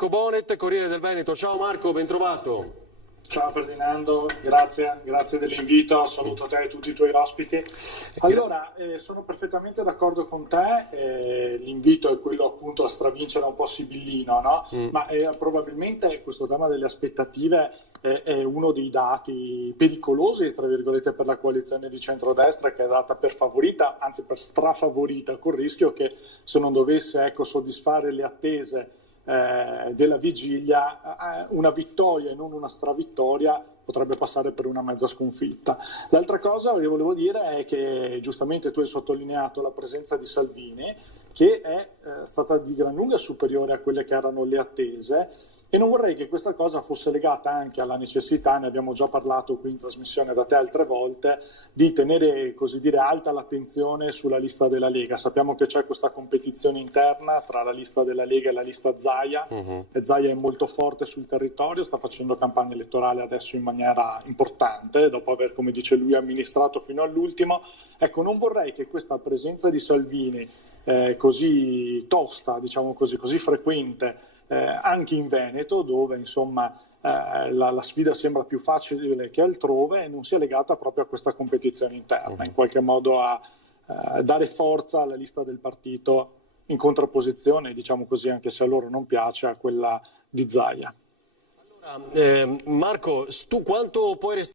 Marco Bonet, Corriere del Veneto. Ciao Marco, ben trovato. Ciao Ferdinando, grazie dell'invito, saluto te e tutti i tuoi ospiti. Allora, sono perfettamente d'accordo con te, l'invito è quello appunto a stravincere un po' Sibillino, no? Ma probabilmente questo tema delle aspettative è uno dei dati pericolosi, tra virgolette, per la coalizione di centrodestra, che è data per favorita, anzi per strafavorita, col rischio che se non dovesse, ecco, soddisfare le attese della vigilia, una vittoria e non una stravittoria potrebbe passare per una mezza sconfitta. L'altra cosa che volevo dire è che giustamente tu hai sottolineato la presenza di Salvini, che è stata di gran lunga superiore a quelle che erano le attese, e non vorrei che questa cosa fosse legata anche alla necessità, ne abbiamo già parlato qui in trasmissione da te altre volte, di tenere, così dire, alta l'attenzione sulla lista della Lega. Sappiamo che c'è questa competizione interna tra la lista della Lega e la lista Zaia, e Zaia è molto forte sul territorio, sta facendo campagna elettorale adesso in maniera importante, dopo aver, come dice lui, amministrato fino all'ultimo. Ecco, non vorrei che questa presenza di Salvini così tosta, diciamo così frequente, anche in Veneto, dove insomma la sfida sembra più facile che altrove, e non sia legata proprio a questa competizione interna, in qualche modo a dare forza alla lista del partito in contrapposizione, diciamo così, anche se a loro non piace, a quella di Zaia. Marco, tu quanto puoi restare